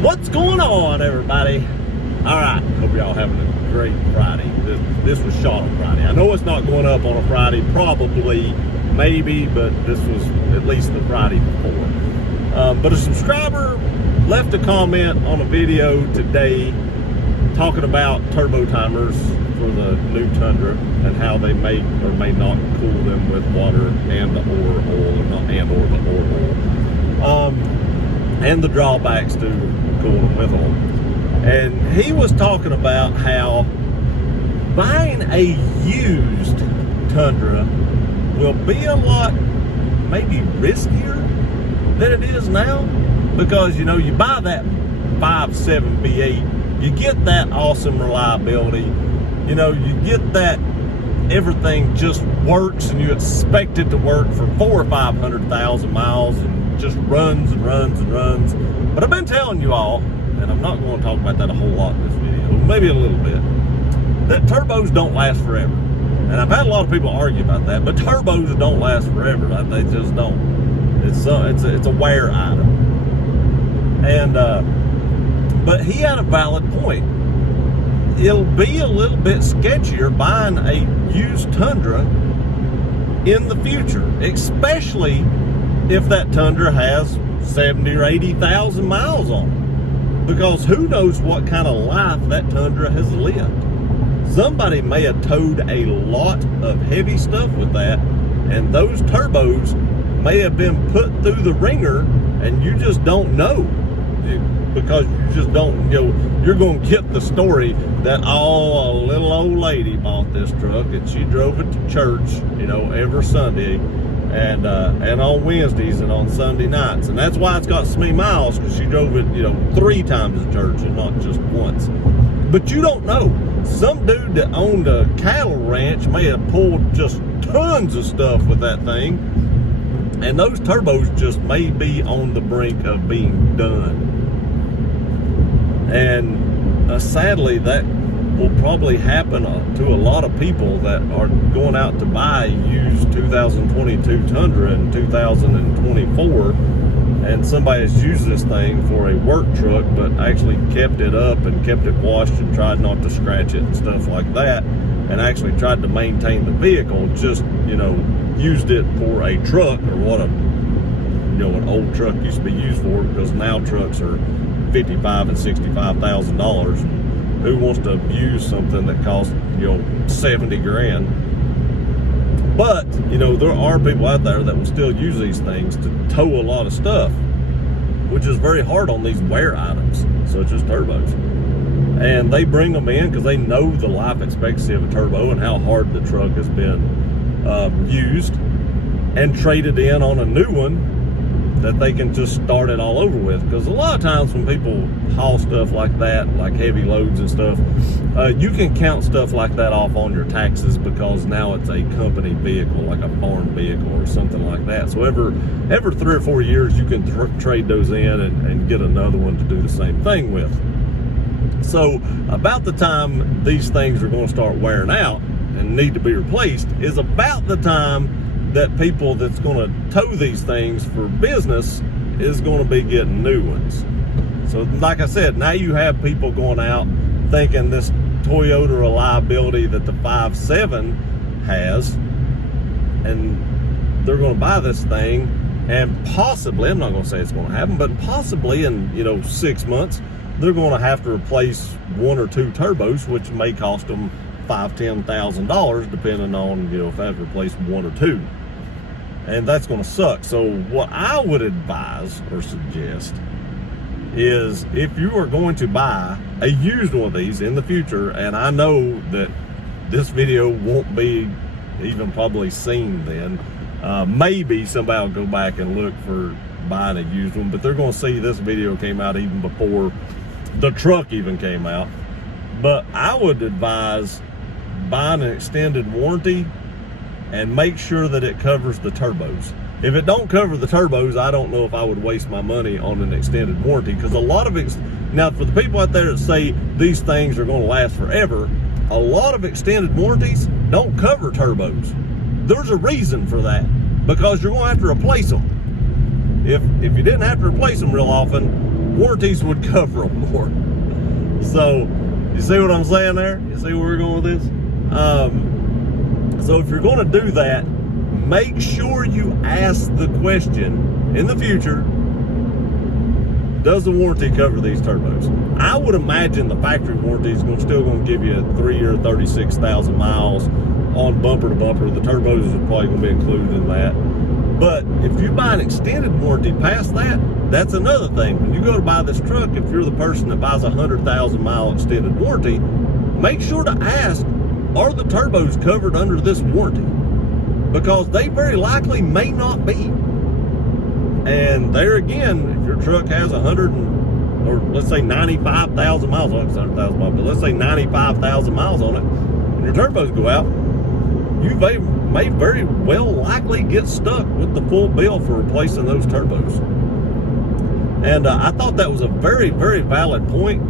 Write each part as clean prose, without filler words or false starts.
What's going on, everybody? All right, hope y'all having a great Friday. This was shot on Friday. I know it's not going up on a Friday, probably, maybe, but this was at least the Friday before. But a subscriber left a comment on a video today talking about turbo timers for the new Tundra and how they may or may not cool them with water and or oil, not and or but or oil, and the drawbacks to cooling with oil. And he was talking about how buying a used Tundra will be a lot maybe riskier than it is now, because you know, you buy that 5.7 V8, you get that awesome reliability, you know, you get that everything just works and you expect it to work for 400,000 or 500,000 miles and just runs and runs and runs. But I've been telling you all, and I'm not going to talk about that a whole lot in this video, maybe a little bit, that turbos don't last forever. And I've had a lot of people argue about that, but turbos don't last forever. They just don't. It's a wear item. And but he had a valid point. It'll be a little bit sketchier buying a used Tundra in the future, especially if that Tundra has 70 or 80,000 miles on it, because who knows what kind of life that Tundra has lived. Somebody may have towed a lot of heavy stuff with that, and those turbos may have been put through the ringer and you just don't know, because you just don't, you know, you're going to get the story that, oh, a little old lady bought this truck and she drove it to church, you know, every Sunday and on Wednesdays and on Sunday nights. And that's why it's got so many miles, because she drove it, you know, 3 times to church and not just once. But you don't know. Some dude that owned a cattle ranch may have pulled just tons of stuff with that thing, and those turbos just may be on the brink of being done. And sadly, that will probably happen to a lot of people that are going out to buy used 2022 Tundra in 2024, and somebody has used this thing for a work truck but actually kept it up and kept it washed and tried not to scratch it and stuff like that, and actually tried to maintain the vehicle, just, you know, used it for a truck, or what a, you know, an old truck used to be used for, because now trucks are $55,000 and $65,000, and who wants to use something that costs, you know, 70 grand? But, you know, there are people out there that will still use these things to tow a lot of stuff, which is very hard on these wear items, such as turbos. And they bring them in because they know the life expectancy of a turbo and how hard the truck has been used, and traded in on a new one that they can just start it all over with. Because a lot of times when people haul stuff like that, like heavy loads and stuff, you can count stuff like that off on your taxes, because now it's a company vehicle, like a farm vehicle or something like that. So every 3 or 4 years you can trade those in and get another one to do the same thing with. So about the time these things are going to start wearing out and need to be replaced is about the time that people that's going to tow these things for business is going to be getting new ones. So like I said, now you have people going out thinking this Toyota reliability that the 5.7 has, and they're going to buy this thing, and possibly, I'm not going to say it's going to happen, but possibly in, you know, 6 months they're going to have to replace 1 or 2 turbos, which may cost them $5,000-$10,000, depending on, you know, if they have to replace 1 or 2. And that's going to suck. So what I would advise or suggest is, if you are going to buy a used one of these in the future, and I know that this video won't be even probably seen then, maybe somebody will go back and look for buying a used one, but they're going to see this video came out even before the truck even came out. But I would advise buying an extended warranty and make sure that it covers the turbos. If it don't cover the turbos, I don't know if I would waste my money on an extended warranty, because a lot of it, now for the people out there that say these things are going to last forever, a lot of extended warranties don't cover turbos. There's a reason for that, because you're going to have to replace them. If you didn't have to replace them real often, warranties would cover them more. So, you see what I'm saying there? You see where we're going with this? So if you're going to do that, make sure you ask the question in the future, does the warranty cover these turbos? I would imagine the factory warranty is still going to give you a 3-year, 36,000 miles on bumper to bumper. The turbos are probably going to be included in that. But if you buy an extended warranty past that, that's another thing. When you go to buy this truck, if you're the person that buys a 100,000 mile extended warranty, make sure to ask, are the turbos covered under this warranty? Because they very likely may not be. And there again, if your truck has 95,000 miles on it, 100,000 miles, but let's say 95,000 miles on it, and your turbos go out, you may very well likely get stuck with the full bill for replacing those turbos. And I thought that was a very, very valid point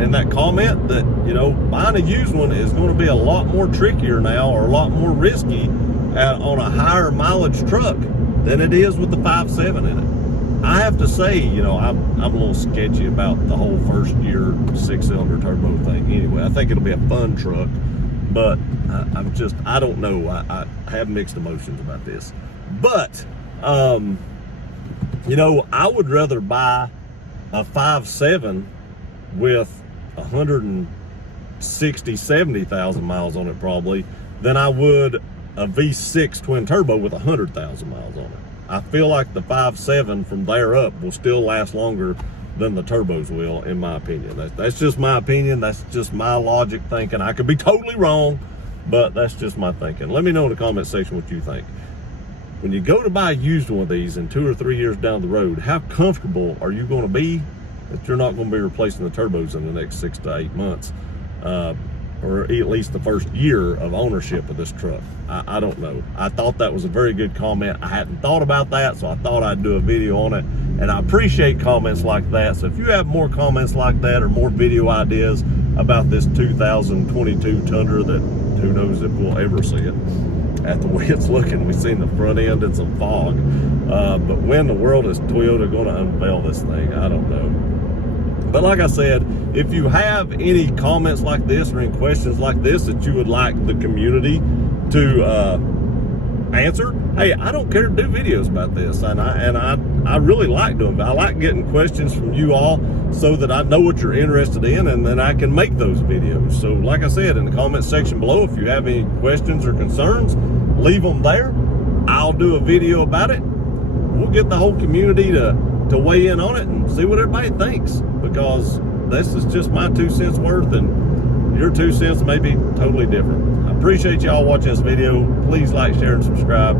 in that comment, that, you know, buying a used one is going to be a lot more trickier now, or a lot more risky on a higher mileage truck than it is with the 5.7 in it. I have to say, you know, I'm a little sketchy about the whole first year 6-cylinder turbo thing anyway. I think it'll be a fun truck, but I don't know. I have mixed emotions about this. But, you know, I would rather buy a 5.7 with 160, 70,000 miles on it probably than I would a V6 twin turbo with 100,000 miles on it. I feel like the 5.7 from there up will still last longer than the turbos will, in my opinion. That's just my opinion. That's just my logic thinking. I could be totally wrong, but that's just my thinking. Let me know in the comment section what you think. When you go to buy a used one of these in 2 or 3 years down the road, how comfortable are you going to be that you're not going to be replacing the turbos in the next 6 to 8 months? Or at least the first year of ownership of this truck. I don't know. I thought that was a very good comment. I hadn't thought about that, so I thought I'd do a video on it. And I appreciate comments like that. So if you have more comments like that or more video ideas about this 2022 Tundra that who knows if we'll ever see it at the way it's looking. We've seen the front end and some fog. But when the world is Toyota going to unveil this thing, I don't know. But like I said, if you have any comments like this or any questions like this that you would like the community to answer, hey, I don't care to do videos about this, and I really like doing it. I like getting questions from you all so that I know what you're interested in, and then I can make those videos. So like I said, in the comment section below, if you have any questions or concerns, leave them there. I'll do a video about it. We'll get the whole community to weigh in on it and see what everybody thinks, because this is just my 2 cents worth, and your 2 cents may be totally different. I appreciate y'all watching this video. Please like, share, and subscribe.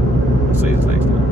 I'll see you next time.